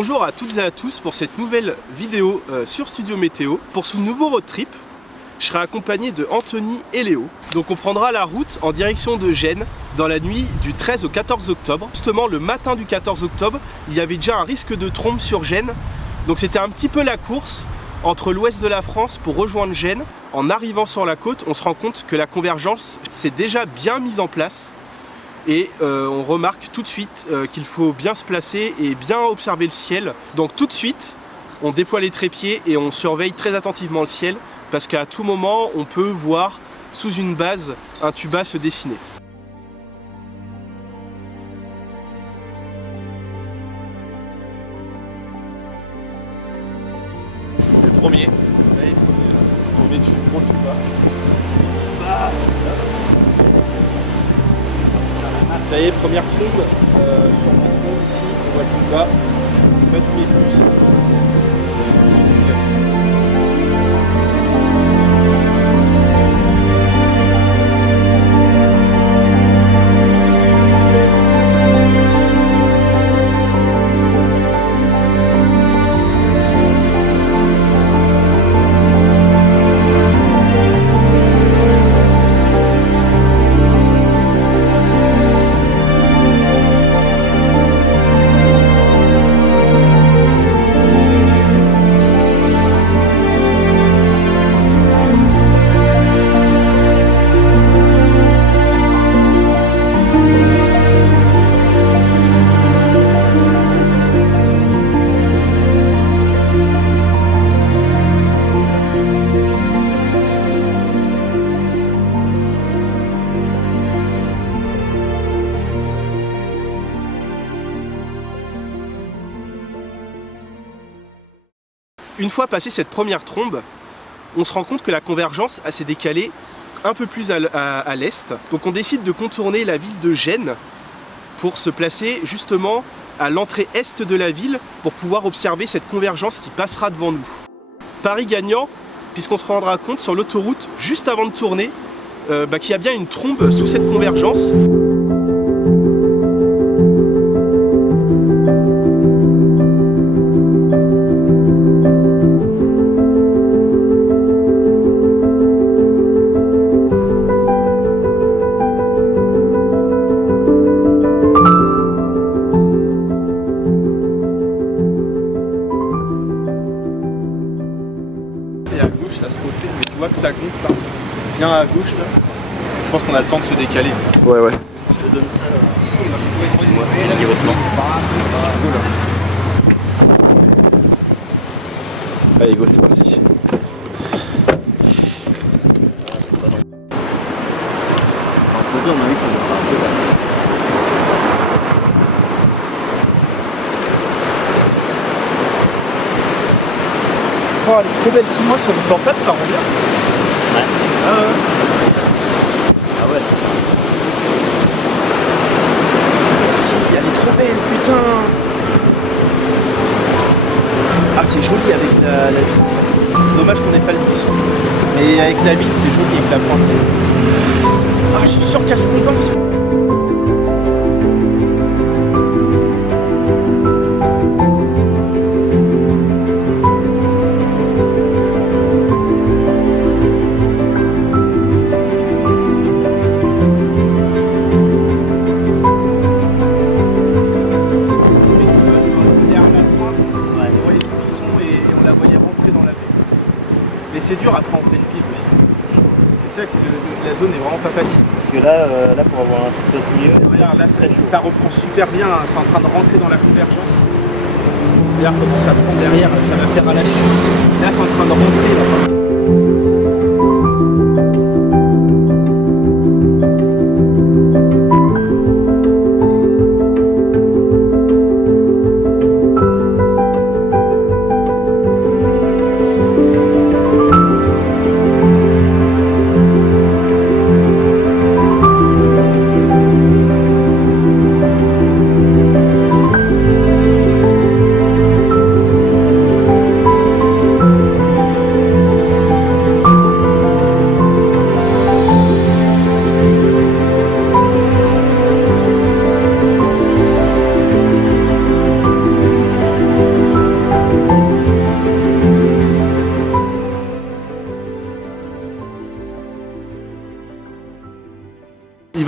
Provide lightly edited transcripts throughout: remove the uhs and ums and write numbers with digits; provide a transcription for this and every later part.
Bonjour à toutes et à tous pour cette nouvelle vidéo sur Studio Météo. Pour ce nouveau road trip, je serai accompagné de Anthony et Léo. Donc on prendra la route en direction de Gênes dans la nuit du 13 au 14 octobre. Justement le matin du 14 octobre, il y avait déjà un risque de trombe sur Gênes. Donc c'était un petit peu la course entre l'ouest de la France pour rejoindre Gênes. En arrivant sur la côte, on se rend compte que la convergence s'est déjà bien mise en place. Et on remarque tout de suite qu'il faut bien se placer et bien observer le ciel. Donc tout de suite, on déploie les trépieds et on surveille très attentivement le ciel parce qu'à tout moment, on peut voir sous une base un tuba se dessiner. C'est le premier. Ça y est, premier gros tuba. Ça y est, première trombe sur ma trombe ici, on voit le tuba, je ne vais pas zoomer plus. Une fois passé cette première trombe, on se rend compte que la convergence s'est décalée un peu plus à l'est. Donc on décide de contourner la ville de Gênes pour se placer justement à l'entrée est de la ville pour pouvoir observer cette convergence qui passera devant nous. Pari gagnant, puisqu'on se rendra compte sur l'autoroute juste avant de tourner qu'il y a bien une trombe sous cette convergence. Et à gauche ça se refait, mais tu vois que ça gonfle là. Bien à gauche là. Je pense qu'on a le temps de se décaler. Ouais. Je te donne ça là. J'ai votre plan. Allez go, c'est parti. En photo, à mon avis, ça va pas un peu là. Oh, elle est trop belle, 6 mois sur le portable, ça rend bien. Ouais. Ah ouais, c'est ça. Merci, elle est trop belle, putain. Ah, c'est joli avec la ville. Dommage qu'on n'ait pas le buisson. Mais avec la ville, c'est joli avec la pointe. Ah, je suis sûr qu'elle se condense. Mais c'est dur après en pleine ville aussi. C'est ça que la zone est vraiment pas facile. Parce que là pour avoir un spot mieux, là ça reprend super bien, hein. C'est en train de rentrer dans la convergence. Regarde comment ça prend derrière, ça va faire à la chute. Là c'est en train de rentrer. Là,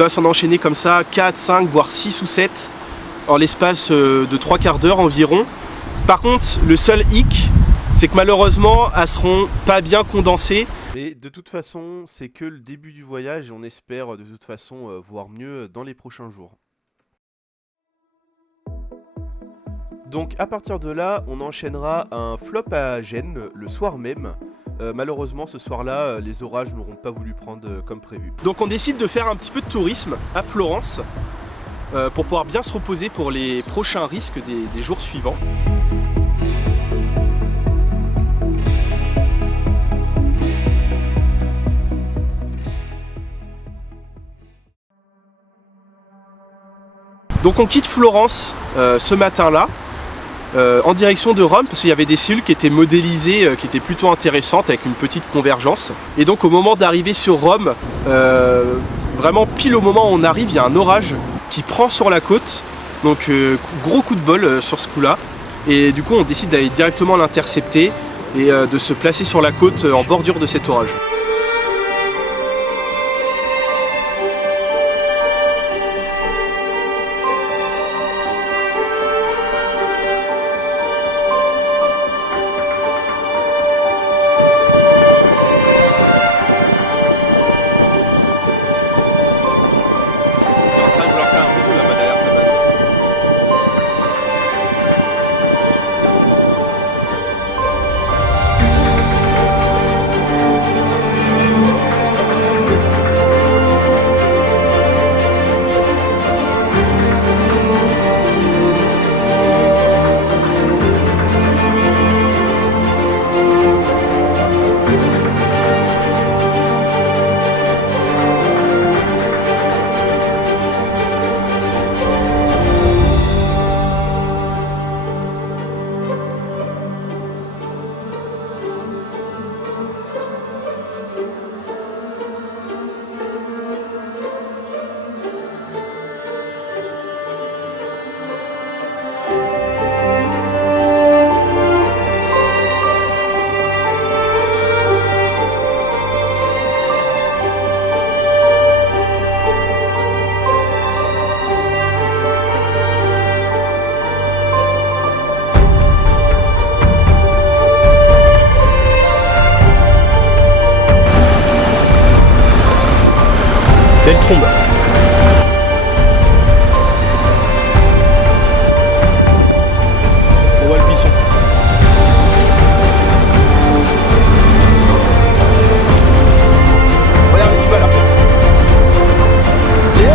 va s'en enchaîner comme ça 4, 5, voire 6 ou 7 en l'espace de 3/4 d'heure environ. Par contre, le seul hic, c'est que malheureusement, elles seront pas bien condensées. Mais de toute façon, c'est que le début du voyage et on espère de toute façon voir mieux dans les prochains jours. Donc à partir de là, on enchaînera un flop à Gênes le soir même. Malheureusement, ce soir-là, les orages n'auront pas voulu prendre comme prévu. Donc on décide de faire un petit peu de tourisme à Florence pour pouvoir bien se reposer pour les prochains risques des jours suivants. Donc on quitte Florence ce matin-là. En direction de Rome, parce qu'il y avait des cellules qui étaient modélisées, qui étaient plutôt intéressantes, avec une petite convergence. Et donc au moment d'arriver sur Rome, vraiment pile au moment où on arrive, il y a un orage qui prend sur la côte. Donc gros coup de bol sur ce coup-là. Et du coup on décide d'aller directement l'intercepter et de se placer sur la côte en bordure de cet orage. Belle trombe. On voit le buisson. Regarde tu vas là. Léo.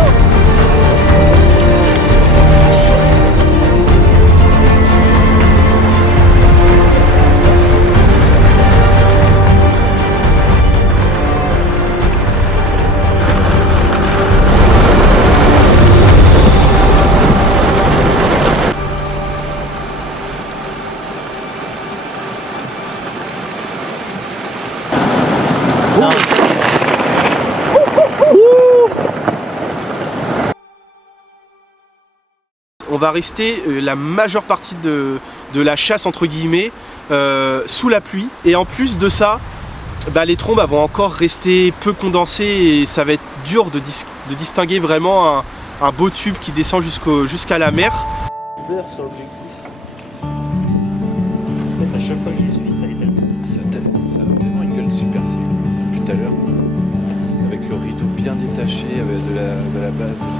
On va rester la majeure partie de la chasse entre guillemets sous la pluie et en plus de ça les trombes vont encore rester peu condensées et ça va être dur de distinguer vraiment un beau tube qui descend jusqu'à la mer. Beurre sur l'objectif. En fait, à chaque fois que j'y suis, ça éteint. Ça a vraiment une gueule super cellule, c'est depuis tout à l'heure, avec le rideau bien détaché de la base et tout.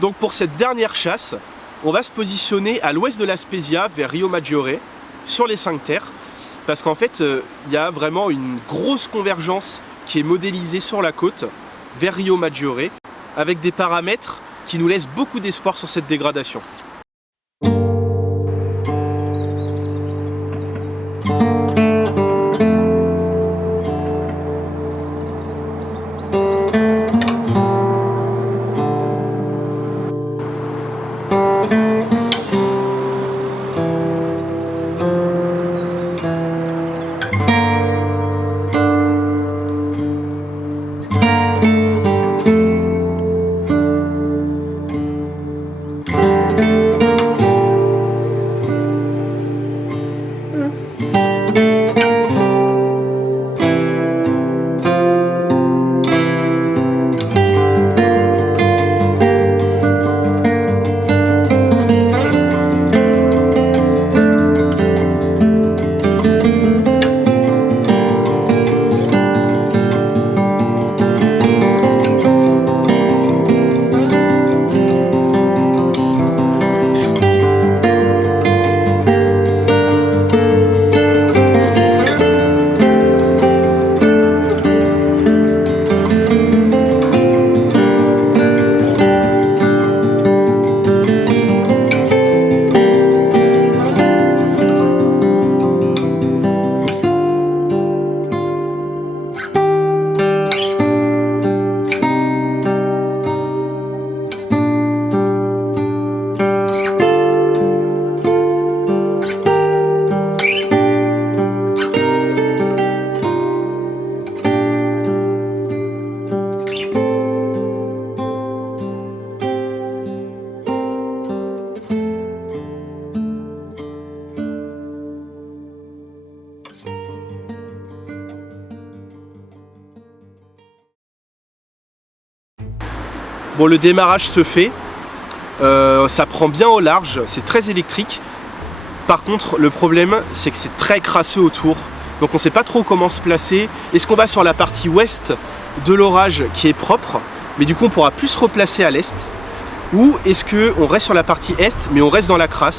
Donc pour cette dernière chasse, on va se positionner à l'ouest de la Spezia, vers Rio Maggiore, sur les 5 terres, parce qu'en fait, il y a vraiment une grosse convergence qui est modélisée sur la côte, vers Rio Maggiore, avec des paramètres qui nous laissent beaucoup d'espoir sur cette dégradation. Bon, le démarrage se fait, ça prend bien au large, c'est très électrique. Par contre, le problème, c'est que c'est très crasseux autour. Donc on ne sait pas trop comment se placer. Est-ce qu'on va sur la partie ouest de l'orage qui est propre, mais du coup on pourra plus se replacer à l'est? Ou est-ce qu'on reste sur la partie est, mais on reste dans la crasse?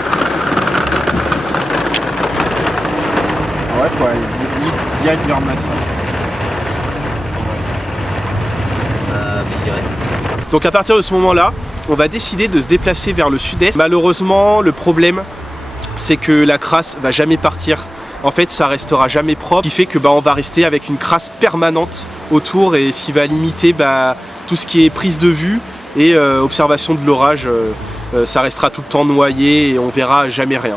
Ouais, faut aller direct vers Massa. Donc à partir de ce moment-là, on va décider de se déplacer vers le sud-est. Malheureusement, le problème, c'est que la crasse va jamais partir. En fait, ça restera jamais propre, ce qui fait que on va rester avec une crasse permanente autour, et ce qui va limiter tout ce qui est prise de vue et observation de l'orage. Ça restera tout le temps noyé et on verra jamais rien.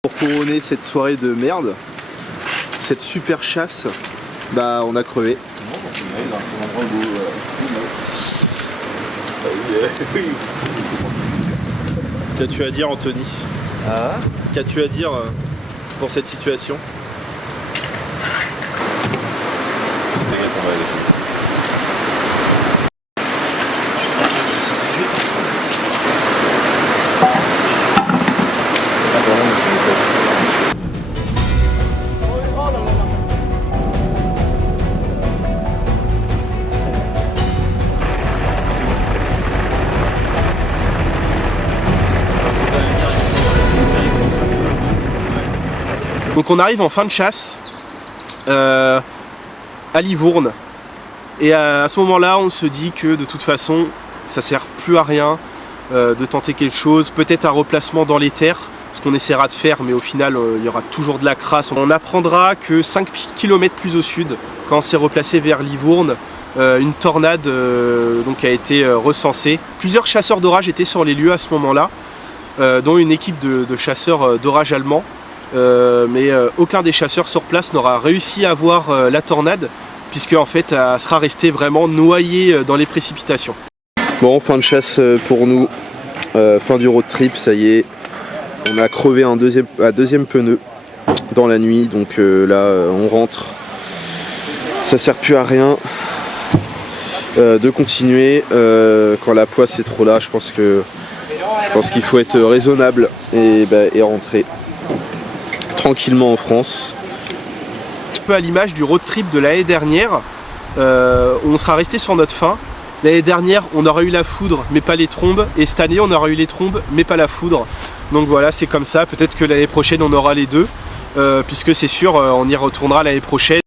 Pour couronner cette soirée de merde, cette super chasse, on a crevé. Qu'as-tu à dire, Anthony? Qu'as-tu à dire pour cette situation? Donc on arrive en fin de chasse à Livourne, et à ce moment-là on se dit que de toute façon ça sert plus à rien de tenter quelque chose, peut-être un replacement dans les terres, ce qu'on essaiera de faire, mais au final il y aura toujours de la crasse. On apprendra que 5 km plus au sud, quand on s'est replacé vers Livourne, une tornade donc a été recensée. Plusieurs chasseurs d'orage étaient sur les lieux à ce moment-là, dont une équipe de chasseurs d'orage allemands. Mais aucun des chasseurs sur place n'aura réussi à voir la tornade, puisque en fait elle sera restée vraiment noyée dans les précipitations. Bon, fin de chasse pour nous, fin du road trip, ça y est, on a crevé un deuxième pneu dans la nuit, donc là on rentre, ça sert plus à rien de continuer, quand la poisse est trop là, je pense qu'il faut être raisonnable et rentrer tranquillement en France. Un peu à l'image du road trip de l'année dernière, on sera resté sur notre faim, L'année dernière, on aura eu la foudre, mais pas les trombes. Et cette année, on aura eu les trombes, mais pas la foudre. Donc voilà, c'est comme ça. Peut-être que l'année prochaine, on aura les deux. Puisque c'est sûr, on y retournera l'année prochaine.